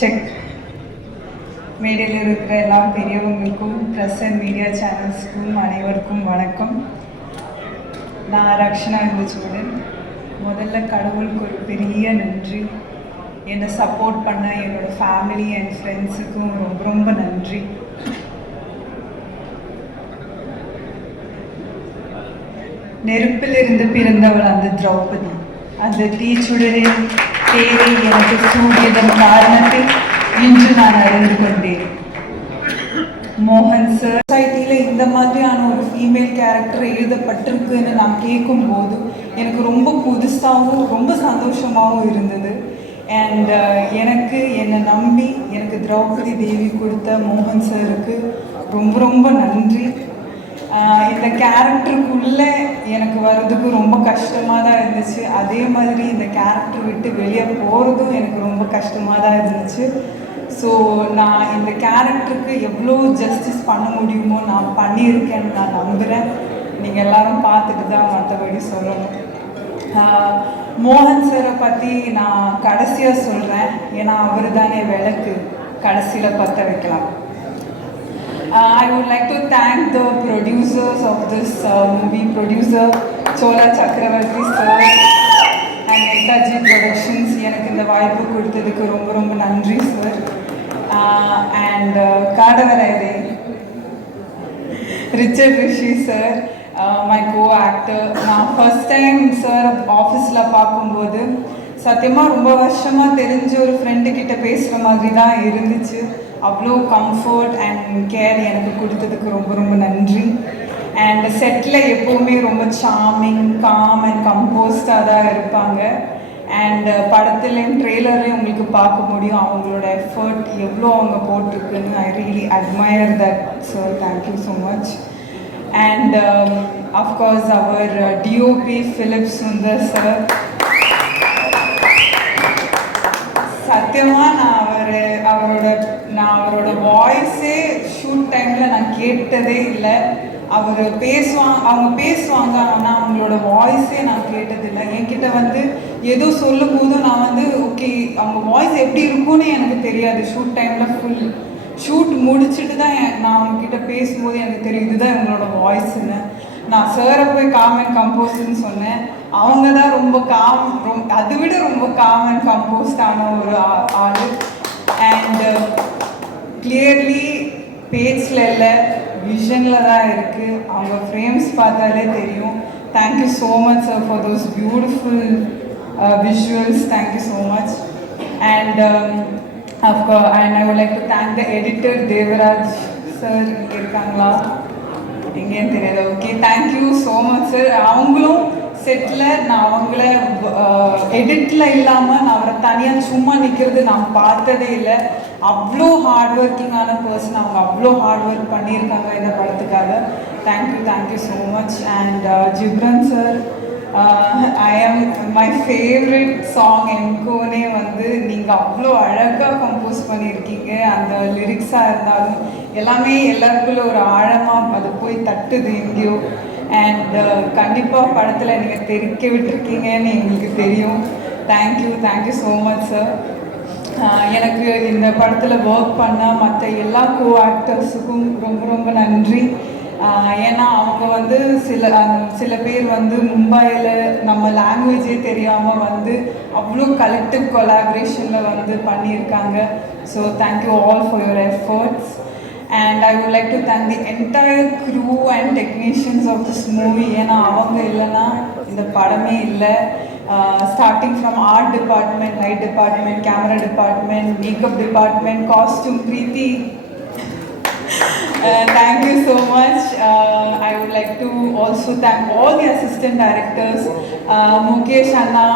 Check. மேடையில் இருக்கிற எல்லா பெரியவங்களுக்கும் ப்ரெஸ் அண்ட் மீடியா சேனல்ஸ்க்கும் அனைவருக்கும் வணக்கம். நான் ரக்ஷனா இந்துச்சூடன். முதல்ல கடவுளுக்கு ஒரு பெரிய நன்றி. என்னை சப்போர்ட் பண்ண என்னோடய ஃபேமிலி அண்ட் ஃப்ரெண்ட்ஸுக்கும் ரொம்ப ரொம்ப நன்றி. நெருப்பிலிருந்து பிறந்தவள் அந்த திரௌபதி. அந்த தீச்சுடரின் தேவை எனக்கு சூடியதன் காரணத்தை இன்று நான் அறிந்து கொண்டேன். மோகன் சார் சொசைட்டியில் இந்த மாதிரியான ஒரு ஃபீமேல் கேரக்டர் எழுதப்பட்டிருக்குன்னு நான் கேட்கும்போது எனக்கு ரொம்ப புதுசாகவும் ரொம்ப சந்தோஷமாகவும் இருந்தது. அண்ட் எனக்கு என்னை நம்பி எனக்கு திரௌபதி தேவி கொடுத்த மோகன் சாருக்கு ரொம்ப ரொம்ப நன்றி. இந்த கேரக்டருக்குள்ளே எனக்கு வர்றதுக்கு ரொம்ப கஷ்டமாக தான் இருந்துச்சு. அதே மாதிரி இந்த கேரக்டர் விட்டு வெளியே போகிறதும் எனக்கு ரொம்ப கஷ்டமாக தான் இருந்துச்சு. ஸோ நான் இந்த கேரக்டருக்கு எவ்வளோ ஜஸ்டிஸ் பண்ண முடியுமோ நான் பண்ணியிருக்கேன்னு நான் நம்புகிறேன். நீங்கள் எல்லோரும் பார்த்துட்டு தான் மற்றபடி சொல்லணும். மோகன் சாரை பற்றி நான் கடைசியாக சொல்கிறேன், ஏன்னா அவர் தானே விளக்கு கடைசியில் பற்ற வைக்கலாம். I would like to thank the producers of this movie, producer Chola Chakravarti sir and Netaji Productions. எனக்கு இந்த வாய்ப்பு கொடுத்ததுக்கு ரொம்ப ரொம்ப நன்றி சார். And காடவரையரே Richard Rishi sir, my co-actor. நான் ஃபர்ஸ்ட் டைம் சார் ஆஃபீஸில் பார்க்கும்போது சத்தியமாக ரொம்ப வருஷமாக தெரிஞ்ச ஒரு ஃப்ரெண்டுக்கிட்ட பேசுகிற மாதிரி தான் இருந்துச்சு. அவ்வளோ கம்ஃபர்ட் அண்ட் கேர் எனக்கு கொடுத்ததுக்கு ரொம்ப ரொம்ப நன்றி. அண்ட் செட்டில் எப்போவுமே ரொம்ப சார்மிங், காம் அண்ட் கம்போஸ்டாக தான் இருப்பாங்க. அண்ட் படத்துலேயும் ட்ரெய்லர்லேயும் உங்களுக்கு பார்க்க முடியும் அவங்களோட எஃபர்ட் எவ்வளோ அவங்க போட்டிருக்குன்னு. I really admire that sir. Thank you so much. And of course அவர் டிஓபி ஃபிலிப் சுந்தர் சார். சத்தியமாக நான் அவரோட வாய்ஸே ஷூட் டைமில் நான் கேட்டதே இல்லை. அவங்க பேசுவாங்க, ஆனால் அவங்களோட வாய்ஸே நான் கேட்டதில்லை. என்கிட்ட வந்து ஏதோ சொல்லும் போதும் நான் வந்து ஓகே அவங்க வாய்ஸ் எப்படி இருக்கும்னு எனக்கு தெரியாது. ஷூட் டைமில் ஃபுல் ஷூட் முடிச்சுட்டு தான் நான் அவங்கக்கிட்ட பேசும்போது எனக்கு தெரியும் இதுதான் இவங்களோட வாய்ஸ்ன்னு. நான் சாரை போய் காம் அண்ட் கம்போஸ்ட்னு சொன்னேன். அவங்க தான் ரொம்ப அதை விட ரொம்ப காம் அண்ட் கம்போஸ்டான ஒரு ஆள். அண்ட் கிளியர்லி பேஜில் இல்லை, விஷனில் தான் இருக்குது. அவங்க ஃப்ரேம்ஸ் பார்த்தாலே தெரியும். Thank you so much sir for those beautiful visuals. Thank you so much. And and I would like to thank the editor Devaraj sir. இங்கே இருக்காங்களா? எங்கேன்னு தெரியாது. Okay, thank you so much sir. அவங்களும் செட்டில் நான் அவங்கள எடிட்டில் இல்லாமல் நான் அவரை தனியாக சும்மா நிற்கிறது நான் பார்த்ததே இல்லை. அவ்வளோ ஹார்ட் ஒர்க்கிங்கான பர்சன். அவங்க அவ்வளோ ஹார்ட் ஒர்க் பண்ணியிருக்காங்க இந்த படத்துக்காக. Thank you so much. And Ghibran sir, my favourite song என்கோனே வந்து நீங்கள் அவ்வளோ அழகாக கம்போஸ் பண்ணியிருக்கீங்க. அந்த லிரிக்ஸாக இருந்தாலும் எல்லாமே எல்லாருக்குள்ள ஒரு ஆழமாக அது போய் தட்டுது எங்கேயோ. அண்ட் கண்டிப்பாக படத்தில் நீங்கள் தெரிக்க விட்டுருக்கீங்கன்னு எங்களுக்கு தெரியும். Thank you so much sir. எனக்கு இந்த படத்தில் ஒர்க் பண்ண மற்ற எல்லா ஆக்டர்ஸுக்கும் ரொம்ப ரொம்ப நன்றி. ஏன்னா அவங்க வந்து சில பேர் வந்து மும்பையில் நம்ம லாங்குவேஜே தெரியாமல் வந்து அவ்வளோ கலெக்டிவ் கொலாபரேஷனில் வந்து பண்ணியிருக்காங்க. So thank you all for your efforts. And I would like to thank the entire crew and technicians of this movie. ஏன்னா அவங்க இல்லைன்னா இந்த படமே இல்லை. Starting from art department, light department, camera department, makeup department, costume, Preeti. Thank you so much. I would like to also thank all the assistant directors. Mukesh Anna,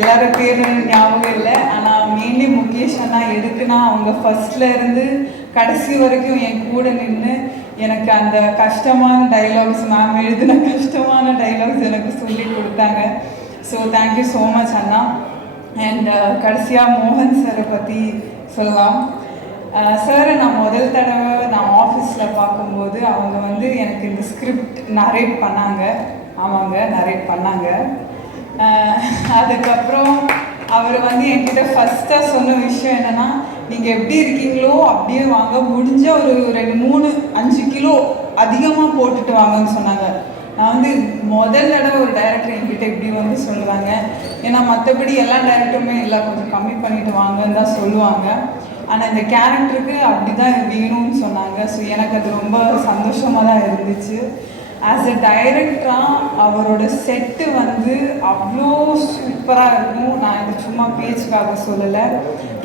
எல்லாரும் பேர் ஞாபகம் இல்லை, ஆனால் மெயின்லி முகேஷ் அண்ணா. எதுக்குன்னா அவங்க ஃபர்ஸ்ட்ல இருந்து கடைசி வரைக்கும் என் கூட நின்று எனக்கு அந்த கஷ்டமான டைலாக்ஸ், மேம் எழுதின கஷ்டமான டைலாக்ஸ் எனக்கு சொல்லி கொடுத்தாங்க. So thank you so much Anna. And கடைசியாக மோகன் சாரை பற்றி சொல்லலாம். சாரை நான் முதல் தடவை நான் ஆஃபீஸில் பார்க்கும்போது அவங்க வந்து எனக்கு இந்த ஸ்கிரிப்ட் நரேட் பண்ணாங்க. அதுக்கப்புறம் அவர் வந்து என்கிட்ட ஃபஸ்ட்டாக சொன்ன விஷயம் என்னென்னா, நீங்கள் எப்படி இருக்கீங்களோ அப்படியே வாங்க, முடிஞ்ச ஒரு 2-3-5 கிலோ அதிகமாக போட்டுட்டு வாங்கன்னு சொன்னாங்க. நான் வந்து முதல் தடவை ஒரு டைரக்டர் என்கிட்ட இப்படி வந்து சொல்லுவாங்க. ஏன்னா மற்றபடி எல்லா டைரக்டருமே இல்லை, கொஞ்சம் கம்மி பண்ணிட்டு வாங்கன்னு தான் சொல்லுவாங்க. ஆனால் இந்த கேரக்டருக்கு அப்படி தான் வேணும்னு சொன்னாங்க. ஸோ எனக்கு அது ரொம்ப சந்தோஷமாக தான் இருந்துச்சு. ஆஸ் எ டைரக்டராக அவரோட செட்டு வந்து அவ்வளோ சூப்பராக இருக்கும். நான் இது சும்மா பேச்சுக்காக சொல்லலை,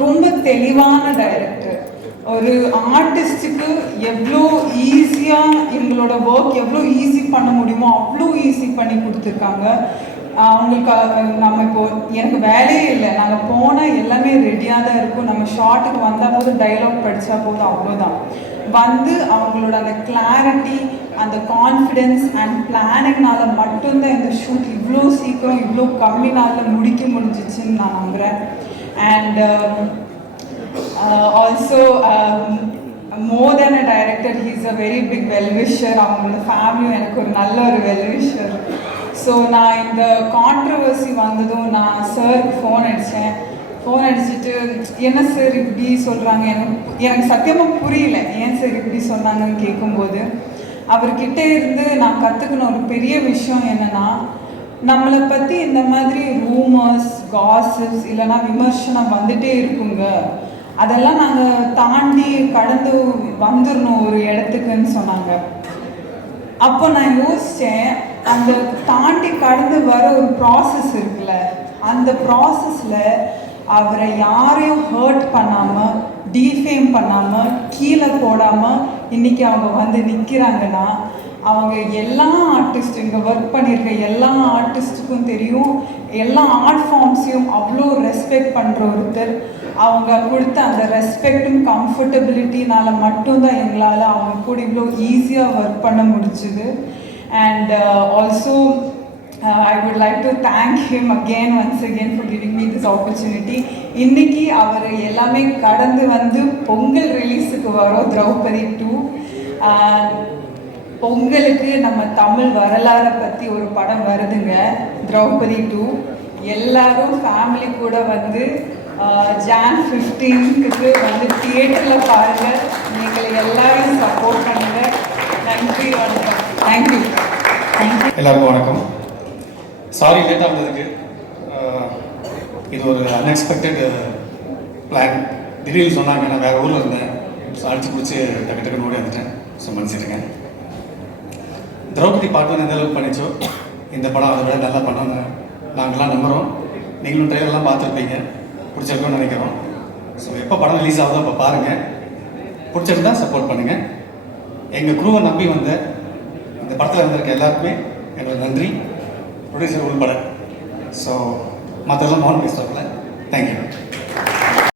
ரொம்ப தெளிவான டைரக்டர். ஒரு ஆர்டிஸ்ட்டுக்கு எவ்வளோ ஈஸியாக எங்களோட ஒர்க் எவ்வளோ ஈஸி பண்ண முடியுமோ அவ்வளோ ஈஸி பண்ணி கொடுத்துருக்காங்க. அவங்களுக்கு நம்ம இப்போது எனக்கு வேலையே இல்லை, நாங்கள் போனால் எல்லாமே ரெடியாக தான் இருக்கும். நம்ம ஷார்ட்டுக்கு வந்தால் போது டைலாக் படித்தா போதும், அவ்வளோதான். வந்து அவங்களோட அந்த கிளாரிட்டி, அந்த கான்ஃபிடென்ஸ் அண்ட் பிளானிங்னால மட்டும்தான் இந்த ஷூட் இவ்வளோ சீக்கிரம் இவ்வளோ கம்மி நாளில் முடிக்க முடிஞ்சிச்சுன்னு நான் நம்புகிறேன். And also more than a director, he is a very big wellwisher. அவங்களோட ஃபேமிலியும் எனக்கு ஒரு நல்ல ஒரு வெல்விஷர். ஸோ நான் இந்த கான்ட்ரவர்சி வந்ததும் நான் சாருக்கு ஃபோன் அடிச்சுட்டு என்ன சார் இப்படி சொல்கிறாங்க, எனக்கு சத்தியமாக புரியல ஏன் சார் இப்படி சொன்னாங்கன்னு கேட்கும்போது, அவர்கிட்ட இருந்து நான் கற்றுக்கின ஒரு பெரிய விஷயம் என்னென்னா, நம்மளை பற்றி இந்த மாதிரி ரூமர்ஸ், காசிப்ஸ் இல்லைன்னா விமர்சனம் வந்துகிட்டே இருக்குங்க, அதெல்லாம் நாங்கள் தாண்டி கடந்து வந்துடணும் ஒரு இடத்துக்குன்னு சொன்னாங்க. அப்போ நான் யோசித்தேன், அந்த தாண்டி கடந்து வர ஒரு ப்ராசஸ் இருக்குல்ல, அந்த ப்ராசஸில் அவரை யாரையும் ஹர்ட் பண்ணாமல், டீஃபேம் பண்ணாமல், கீழே போடாமல் இன்றைக்கி அவங்க வந்து நிற்கிறாங்கன்னா, அவங்க எல்லா ஆர்டிஸ்ட்டும் இங்கே ஒர்க் பண்ணியிருக்க எல்லா ஆர்டிஸ்ட்டுக்கும் தெரியும், எல்லா ஆர்ட் ஃபார்ம்ஸையும் அவ்வளோ ரெஸ்பெக்ட் பண்ணுற ஒருத்தர். அவங்க கொடுத்த அந்த ரெஸ்பெக்டும் கம்ஃபர்டபிலிட்டினால மட்டும்தான் எங்களால் அவங்க கூட இவ்வளோ ஈஸியாக ஒர்க் பண்ண முடிச்சுது. And also I would like to thank him once again for giving me this opportunity. இன்னைக்கு அவர் எல்லாமே கடந்து வந்து பொங்கல் ரிலீஸுக்கு வரோம் திரௌபதி 2. பொங்கலுக்கு நம்ம தமிழ் வரலாறை பற்றி ஒரு படம் வருதுங்க, திரௌபதி 2. எல்லாரும் ஃபேமிலி கூட வந்து Jan 15க்கு வந்து தியேட்டரில் பாருங்கள். நீங்கள் எல்லாரும் சப்போர்ட் பண்ணுங்கள். நன்றி, வணக்கம். தேங்க்யூ. எல்லாருக்கும் வணக்கம். சாரி லேட்டாக வந்ததுக்கு. இது ஒரு அன்எக்ஸ்பெக்டட் பிளான். திடீர்னு சொன்னாங்க, நான் வேறு ஊரில் இருந்தேன். ஸோ அடிச்சு பிடிச்சி டக்கு டக்குன்னு ஓடி வந்துட்டேன். ஸோ மன்னிச்சிடுங்க. திரௌபதி பார்ட் 1 எந்த அளவுக்கு பண்ணிச்சோ இந்த படம் அதை விட நல்லா பண்ணோன்னு நாங்கள்லாம் நம்புகிறோம். நீங்களும் ட்ரைலர்லாம் பார்த்துருப்பீங்க, பிடிச்சிருக்கோன்னு நினைக்கிறோம். ஸோ எப்போ படம் ரிலீஸ் ஆகுதோ அப்போ பாருங்கள், பிடிச்சிருந்தா சப்போர்ட் பண்ணுங்கள். எங்கள் குரூவை நம்பி வந்த இந்த படத்தில் வந்திருக்க எல்லாருக்குமே என்னோட நன்றி. ப்ரொடியூசர் உள்பட. ஸோ மற்றெல்லாம் மௌனம் பேசுகிறப்பல தேங்க்யூ.